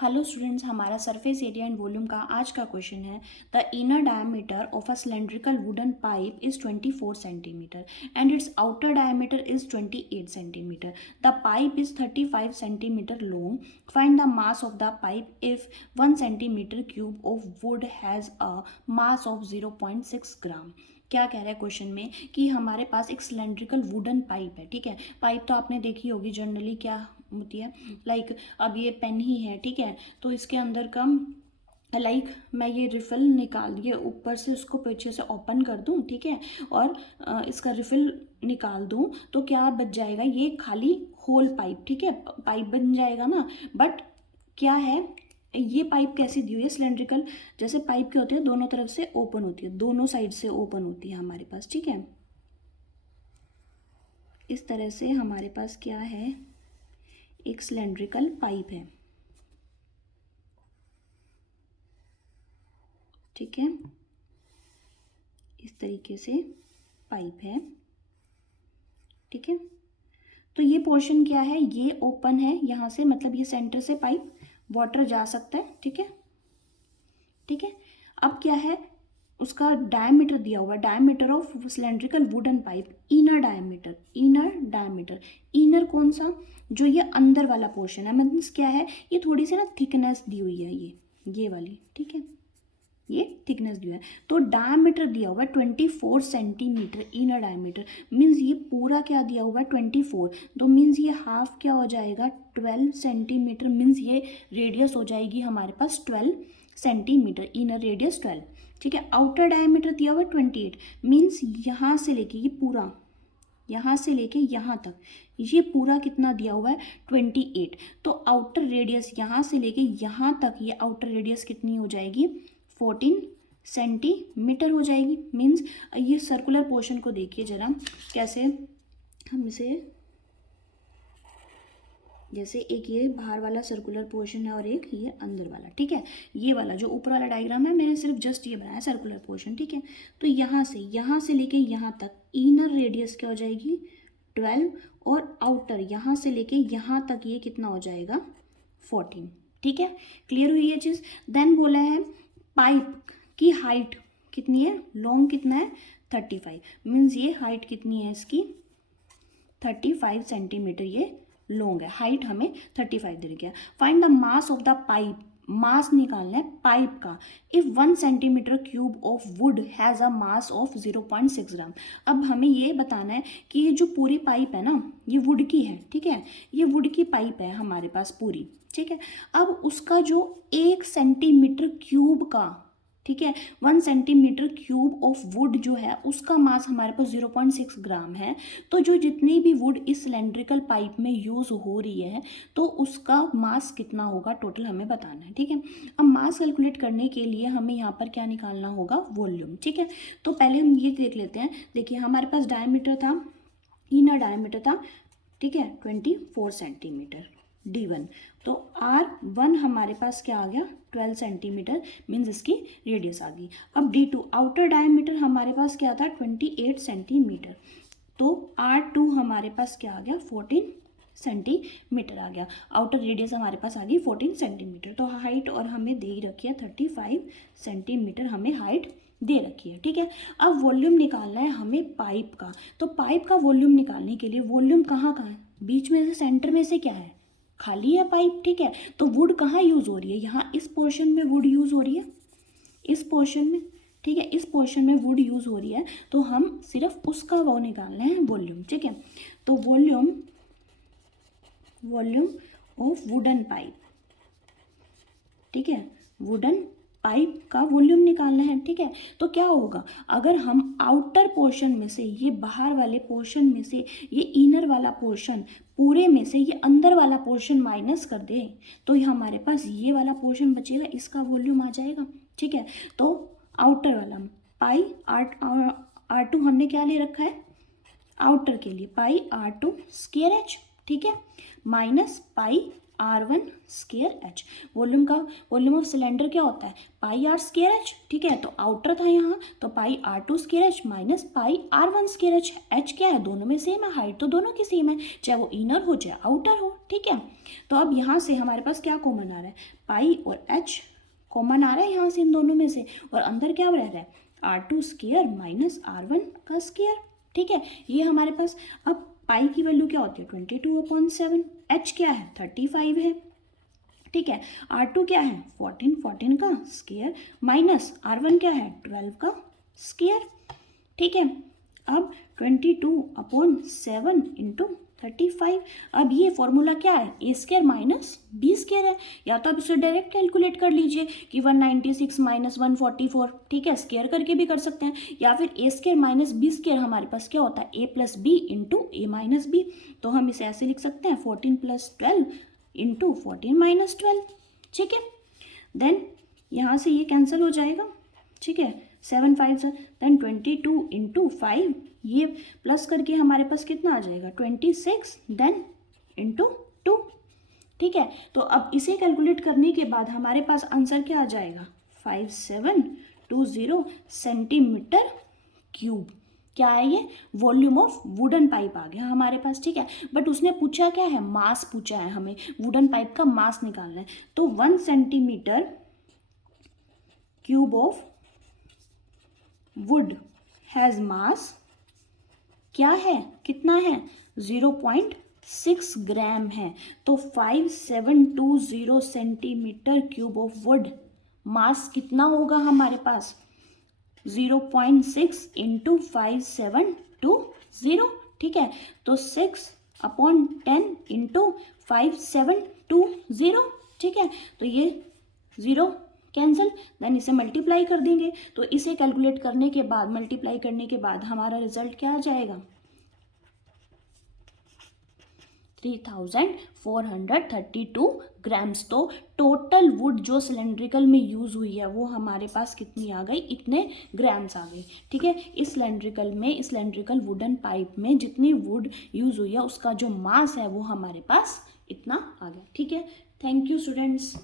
Hello students, हमारा surface area and volume का आज का क्वेश्चन है। The inner diameter of a cylindrical wooden pipe is 24 centimetre and it's outer diameter is 28 centimetre. The pipe is 35 centimetre long. Find the mass of the pipe if 1 centimetre cube of wood has a mass of 0.6 ग्राम. क्या कह रहा है question में कि हमारे पास एक cylindrical wooden pipe है. ठीक है, पाइप तो आपने देखी होगी जनरली क्या होती है. लाइक अब ये पेन ही है. ठीक है, तो इसके अंदर का मैं ये रिफिल निकाल ये ऊपर से उसको पीछे से ओपन कर दूं. ठीक है, और इसका रिफिल निकाल दूं तो क्या बच जाएगा, ये खाली होल पाइप. ठीक है, पाइप बन जाएगा ना. बट क्या है, ये पाइप कैसी दी हुई है सिलेंड्रिकल, जैसे पाइप के होते हैं दोनों तरफ से ओपन होती है, दोनों साइड से ओपन होती है हमारे पास. ठीक है, इस तरह से हमारे पास क्या है, एक सिलेंड्रिकल पाइप है. ठीक है, इस तरीके से पाइप है. ठीक है, तो ये पोर्शन क्या है, ये ओपन है यहाँ से, मतलब ये सेंटर से पाइप वाटर जा सकता है. ठीक है, ठीक है. अब क्या है, उसका डायमीटर दिया हुआ, diameter of cylindrical wooden pipe, inner diameter. Inner diameter, inner कौन सा, जो ये अंदर वाला पोर्शन है, मीन्स क्या है, ये थोड़ी सी ना थिकनेस दी हुई है, ये वाली. ठीक है, ये थिकनेस दी हुई है. तो डायमीटर दिया हुआ है 24 सेंटीमीटर. इनर डायमीटर मीन्स ये पूरा क्या दिया हुआ है 24, तो मीन्स ये हाफ क्या हो जाएगा 12 सेंटीमीटर. मीन्स ये रेडियस हो जाएगी हमारे पास 12 सेंटीमीटर, इनर रेडियस 12. ठीक है, आउटर डायमीटर दिया हुआ है 28, मीन्स यहाँ से लेके ये पूरा, यहाँ से लेके यहाँ तक ये पूरा कितना दिया हुआ है 28. तो आउटर रेडियस यहाँ से लेके यहाँ तक, ये आउटर रेडियस कितनी हो जाएगी 14 सेंटीमीटर हो जाएगी. मीन्स ये सर्कुलर पोर्शन को देखिए जरा कैसे हम इसे, जैसे एक ये बाहर वाला सर्कुलर पोर्शन है और एक ये अंदर वाला. ठीक है, ये वाला जो ऊपर वाला डायग्राम है मैंने सिर्फ जस्ट ये बनाया सर्कुलर पोर्शन. ठीक है, तो यहाँ से लेके यहाँ तक इनर रेडियस क्या हो जाएगी 12, और आउटर यहाँ से लेके यहाँ तक ये कितना हो जाएगा 14. ठीक है, क्लियर हुई ये चीज़. देन बोला है पाइप की हाइट कितनी है, लॉन्ग कितना है 35, मीन्स ये हाइट कितनी है इसकी 35 सेंटीमीटर, ये लॉन्ग है. हाइट हमें 35 दे दिया. Find the mass of the pipe, mass निकालना है पाइप का. If 1 centimetre cube of wood has a mass of 0.6 gram. अब हमें ये बताना है कि ये जो पूरी पाइप है ना, ये वुड की है. ठीक है, ये वुड की पाइप है हमारे पास पूरी. ठीक है, अब उसका जो 1 सेंटीमीटर क्यूब का, ठीक है, 1 सेंटीमीटर क्यूब ऑफ वुड जो है उसका मास हमारे पास 0.6 ग्राम है. तो जो जितनी भी वुड इस सिलेंड्रिकल पाइप में यूज़ हो रही है तो उसका मास कितना होगा टोटल हमें बताना है. ठीक है, अब मास कैलकुलेट करने के लिए हमें यहाँ पर क्या निकालना होगा, वॉल्यूम. ठीक है, तो पहले हम ये देख लेते हैं. देखिए हमारे पास डायमीटर था, इनर डायमीटर था. ठीक है, 24 सेंटीमीटर D1. तो R1 हमारे पास क्या आ गया 12 सेंटीमीटर, मीन्स इसकी रेडियस आ गई. अब D2 आउटर डायमीटर हमारे पास क्या था 28 सेंटीमीटर. तो R2 हमारे पास क्या आ गया 14 सेंटीमीटर आ गया. आउटर रेडियस हमारे पास आ गई 14 सेंटीमीटर. तो हाइट और हमें दे ही रखी है 35 सेंटीमीटर, हमें हाइट दे रखी है. ठीक है, अब वॉल्यूम निकालना है हमें पाइप का. तो पाइप का वॉल्यूम निकालने के लिए वॉल्यूम कहाँ कहाँ है, बीच में से सेंटर में से क्या है, खाली है पाइप. ठीक है, तो वुड कहाँ यूज़ हो रही है, यहाँ इस पोर्शन में वुड यूज़ हो रही है, इस पोर्शन में. ठीक है, इस पोर्शन में वुड यूज़ हो रही है, तो हम सिर्फ उसका वो निकालना है वॉल्यूम. ठीक है, तो वॉल्यूम ऑफ वुडन पाइप. ठीक है, वुडन पाइप का वॉल्यूम निकालना है. ठीक है, तो क्या होगा, अगर हम आउटर पोर्शन में से, ये बाहर वाले पोर्शन में से ये इनर वाला पोर्शन, पूरे में से ये अंदर वाला पोर्शन माइनस कर दें तो ये हमारे पास ये वाला पोर्शन बचेगा, इसका वॉल्यूम आ जाएगा. ठीक है, तो आउटर वाला पाई R2 हमने क्या ले रखा है आउटर के लिए, पाई R2 स्क्वायर H. ठीक है, minus pi R1 square H. Volume of cylinder क्या होता है, पाई आर स्केयर एच, ठीक है। तो आउटर था यहाँ, तो पाई R2 square H minus pi R1 square H. H क्या है, दोनों में सेम है, हाइट तो दोनों की सेम है, चाहे वो इनर हो चाहे आउटर हो, ठीक है। तो अब यहाँ से हमारे पास क्या कॉमन आ रहा है, पाई और एच कॉमन आ रहा है यहाँ से इन दोनों में से, और अंदर क्या रह रहा है, R2 स्केयर माइनस R1 का स्केयर, ठीक है। ये हमारे पास, अब पाई की वैल्यू क्या होती है 22/7, एच क्या है 35 है, ठीक है। R2 क्या है 14 का स्केयर माइनस R1 क्या है 12 का स्केयर, ठीक है। अब 22/7 इंटू 35। अब ये फॉर्मूला क्या है, ए स्केयर माइनस बी स्केयर है, या तो आप इसे डायरेक्ट कैलकुलेट कर लीजिए कि 196 माइनस 144, ठीक है, स्केयर करके भी कर सकते हैं, या फिर ए स्केयर माइनस बी स्केयर हमारे पास क्या होता है ए प्लस बी इंटू ए माइनस बी। तो हम इसे ऐसे लिख सकते हैं 14 + 12 इंटू 14 - 12, ठीक है। देन यहाँ से ये कैंसिल हो जाएगा, ठीक है, 7 5 से, देन 22 इंटू 5, ये प्लस करके हमारे पास कितना आ जाएगा 26, देन इंटू 2, ठीक है। तो अब इसे कैलकुलेट करने के बाद हमारे पास आंसर क्या आ जाएगा 5720 सेंटीमीटर क्यूब। क्या है ये, वॉल्यूम ऑफ वुडन पाइप आ गया हमारे पास, ठीक है। बट उसने पूछा क्या है, मास पूछा है, हमें वुडन पाइप का मास निकालना है। तो 1 centimetre cube of would has मास क्या है, कितना है 0.6 ग्राम है। तो 5720 सेंटीमीटर क्यूब ऑफ वुड, मास कितना होगा हमारे पास 0.6 इंटू 5720, ठीक है। तो 6/10 इंटू 5720, ठीक है। तो ये 0 कैंसिल, देन इसे मल्टीप्लाई कर देंगे। तो इसे कैलकुलेट करने के बाद, मल्टीप्लाई करने के बाद हमारा रिजल्ट क्या आ जाएगा 3432 ग्राम्स। तो टोटल वुड जो सिलेंड्रिकल में यूज़ हुई है वो हमारे पास कितनी आ गई, इतने ग्राम्स आ गई, ठीक है। इस सिलेंड्रिकल वुडन पाइप में जितनी वुड यूज़ हुई है उसका जो मास है वो हमारे पास इतना आ गया, ठीक है। Thank you students.